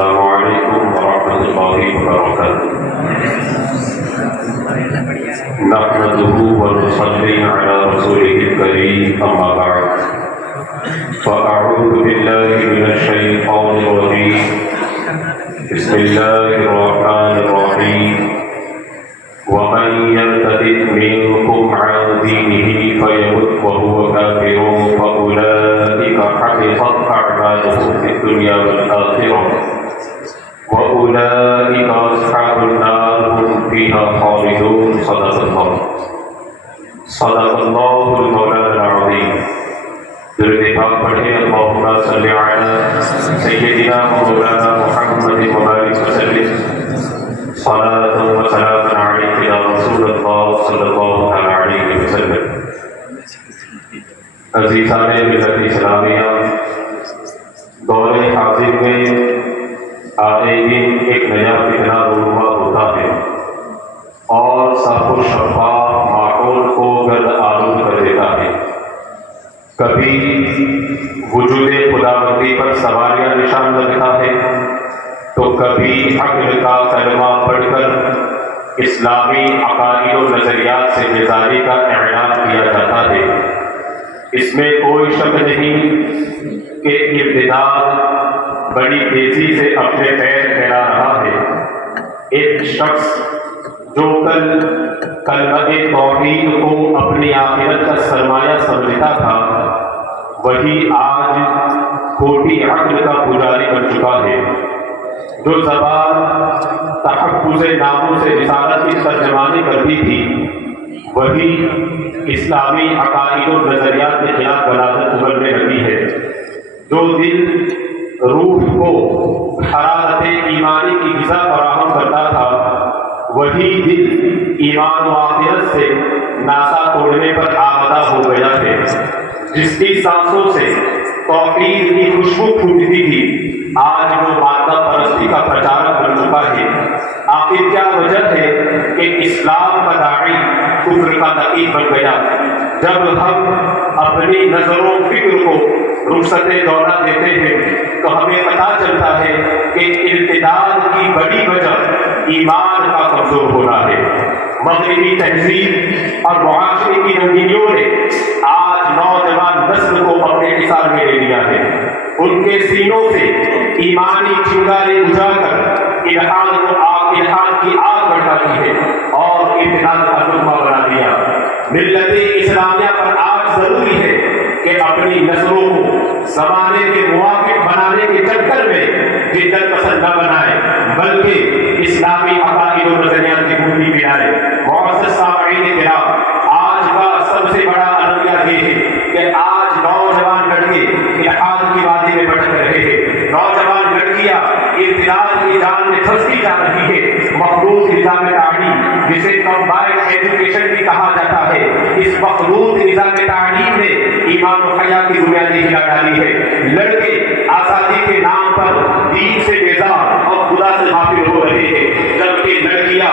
السلام علیکم ورحمۃ اللہ وبرکاتہ۔ نحمده ونصلي على رسوله الكريم، أما بعد، فأعوذ بالله من الشيطان الرجيم، بسم الله الرحمن الرحيم۔ ومن يرتد منكم عن دينه فيمت وهو كافر فأولئك حبطت أعمالهم في الدنيا والآخرة وأولئك أصحاب النار هم فيها خالدون۔ صدق الله المولانا العظيم۔ درود پاک پڑھیں، اللهم صل على سيدنا مولانا محمد وبارك وسلم صلاة وسلاما عليك يا رسول الله صلی اللہ علیہ وسلم۔ عزیزان ملت اسلامیہ، دور حاضر میں آئے دن ایک نیا فتنہ رونما ہوتا ہے اور صاف و شفاف ماحول کو گرد آلود کر دیتا ہے۔ کبھی وجود خداوندی پر سوالیہ نشان لگتا ہے تو کبھی عقل کا کلمہ پڑھ کر اسلامی عقائد و نظریات سے بیزاری کا اعلان کیا جاتا ہے۔ اس میں کوئی شک نہیں کہ ابتداء بڑی تیزی سے اپنے پیر پھیلا رہا ہے۔ ایک شخص جو کل کلمہ توحید کو اپنی آخرت کا سرمایہ سمجھتا تھا، وہی آج کھوٹی عقل کا پجاری بن چکا ہے۔ جو زبان تحفظ ناموں سے رسالت کی ترجمانی کرتی تھی، وہی اسلامی عقائد و نظریات کے خلاف غلاظت ابھرنے لگی ہے۔ جو دل روح کو حرارت ایمانی کی غذا فراہم کرتا تھا، وہی دل ایمان و آخرت سے ناسا توڑنے پر آمادہ ہو گیا ہے۔ جس کی سانسوں سے توحید کی خوشبو پھوٹتی تھی، آج وہ مادہ پرستی کا پرچارک بن چکا ہے۔ آخر کیا وجہ ہے کہ اسلام کا داعی کفر کا نقیب بن گیا؟ جب ہم اپنی نظر و فکر کو رخصت دورہ دیتے ہیں تو ہمیں پتہ چلتا ہے کہ ارتداد کی بڑی وجہ ایمان کا کمزور ہونا ہے۔ مغربی تہذیب اور معاشرے کی رنگینیوں نے آج نوجوان نسل کو اپنے حصار میں لے لیا ہے۔ ان کے سینوں سے ایمانی چنگاری بجھا کر الحاد کی آگ بڑھا دی ہے اور ارتداد کا رتبہ بنا دیا۔ ملت اسلامیہ پر آج ضروری ہے کہ اپنی نسلوں کو زمانے کے موافق بنانے کے چکر میں جدت پسند نہ بنائے، بلکہ اسلامی عقائد و نظریات کی بوٹی پلائے۔ معزز سامعین کرام، آج کا سب سے بڑا المیہ یہ ہے کہ آج نوجوان لڑکے الحاد کی وادی میں بھٹک رہے ہیں۔ نوجوان لڑکیاں ارتداد کی جال میں پھنستی جا رہی ہے۔ مخلوط نظام تعلیم، جسے کمبائنڈ ایجوکیشن بھی کہا جاتا ہے، اس مخلوط نظام تعلیم نے ایمان و حیا کی بنیادیں ہلا ڈالی ہے۔ لڑکے آزادی کے نام پر دین سے بیزار اور خدا سے غافل ہو رہے ہیں، جبکہ لڑکیاں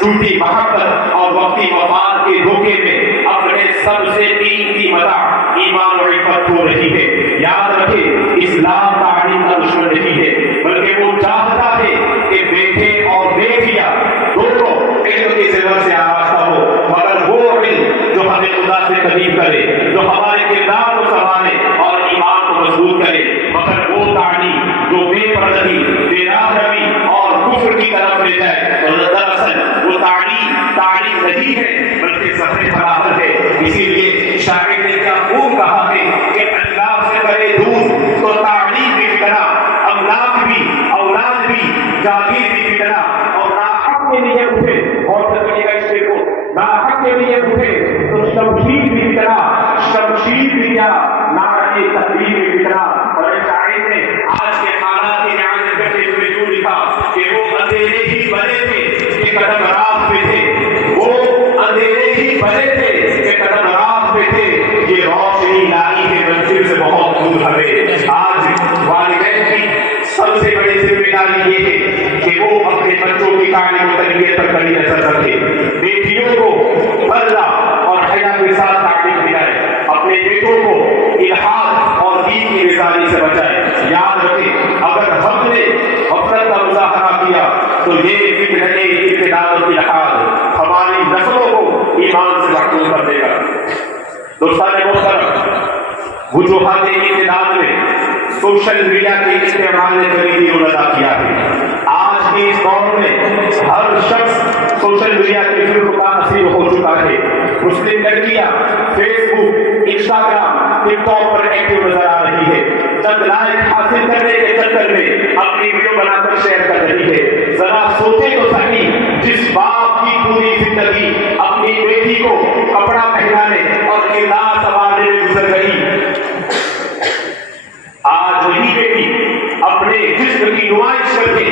جھوٹی محبت اور وقتی مفاد کے دھوکے میں اپنے سب سے قیمتی متاع ایمان و عفت کھو رہی ہے۔ یاد رکھیں، اسلام تعلیم کا دشمن نہیں ہے، بلکہ وہ چاہتا ہے کہ بیٹے اور بیٹیاں دونوں علم کے زیور سے آراستہ ہو، مگر وہ علم جو ہمیں خدا سے قریب کرے، جو ہمارے کردار کو سنوارے اور ایمان کو مضبوط کرے، مگر وہ تعلیم جو بے پردگی، بے راہ روی اور کفر کی طرف لے جائے، تو دراصل وہ تعلیم نہیں ہے بلکہ زہر فراہم ہے۔ اسی لیے شاعر نے کیا خوب کہا ہے کہ اللہ سے کرے دور تو تعلیم بھی فتنہ، املاک بھی، اولاد بھی، جاگیر بھی فتنہ، اور ناحق کے لیے اٹھے، اور تکلیے کا اس کو ناحق کے لیے اٹھے تو شمشیر بھی فتنہ، شمشیر بھی کیا ناحق تقدیر بھی فتنہ۔ اور شاعر نے آج کے حالات کی رعایت کرتے ہوئے جو لکھا کہ وہ اندھیرے ہی بنے تھے کہ قدم راہ پہ تھے، وہ اندھیرے ہی بنے تھے کہ قدم راہ پہ تھے، یہ روشنی لائی ہے منزل سے بہت دور ہمیں۔ آج والدین کی سب سے بڑی ذمہ داری یہ ہے کہ وہ اپنے بچوں کی تعلیم و تربیت پر کڑی نظر رکھے، بیٹیوں کو پردہ اور حیا کے ساتھ تعلیم دلائے، اپنے بیٹوں کو الحاد اور دین کی بیزاری سے بچائے۔ یاد رکھیں، اگر ہم نے وجوہات امتداد میں سوشل میڈیا کے استعمال نے کلیدی رول ادا کیا ہے۔ آج کے اس دور میں ہر شخص سوشل میڈیا کے ظلم کا اسیر ہو چکا ہے۔ مسلم لڑکیاں فیس بک، انسٹاگرام، ٹک ٹاک پر ایکٹیو نظر آ رہی ہے۔ چند لائک حاصل کرنے کے چکر میں اپنی ویڈیو بنا کر شیئر کر رہی ہے۔ ذرا سوچے تو صحیح، جس باپ کی پوری زندگی اپنی بیٹی کو کپڑا پہنانے اور کردار سنوارنے میں گزر گئی، آج وہی بیٹی اپنے جسم کی نمائش کر کے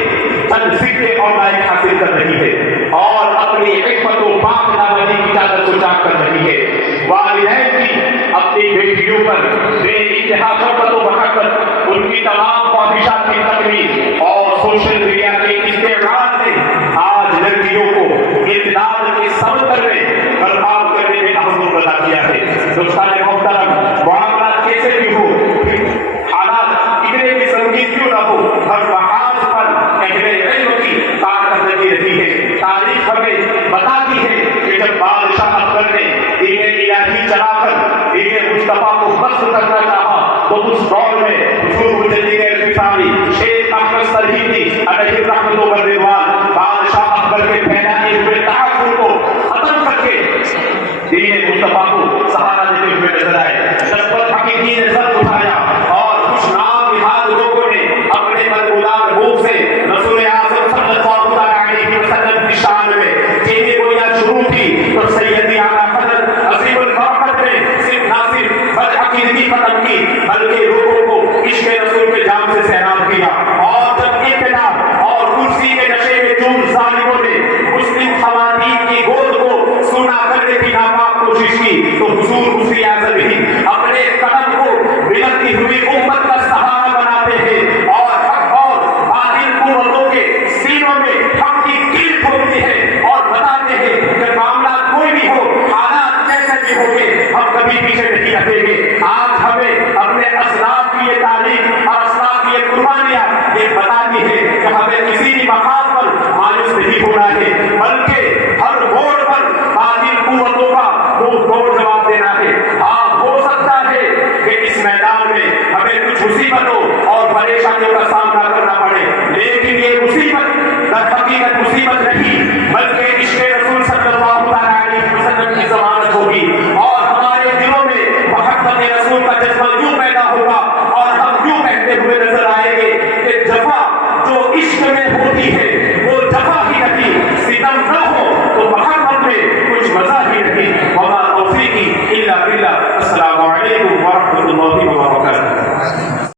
چند سکے اور لائک حاصل کر رہی ہے اور اپنی عفت و پاک دامنی کی چادر کو چاک کر رہی ہے۔ والدین کی اپنی بیٹیوں پر بے انتہا شفقت و محبت، ان کی تمام خواہشات کی تکمیل اور سوشل میڈیا کے استعمال سے آج لڑکیوں کو امتداد کے سمندر میں غرقاب کرنے میں اہم رول ادا کیا ہے۔ دوستان محترم، معاملات کیسے بھی ہو، حالات کتنے بھی سنگین کیوں نہ ہو، ہر محاذ پر اہل علم کی کارکردگی رہی ہے۔ تاریخ ہمیں بتاتی ہے کہ جب بادشاہ اکبر نے دین الہی چلا کر دین مصطفیٰ کو قصد کرنا چاہا تو اس دور میں حضور مجدد الفسانی شیخ احمد سرہندی علیہ الرحمۃ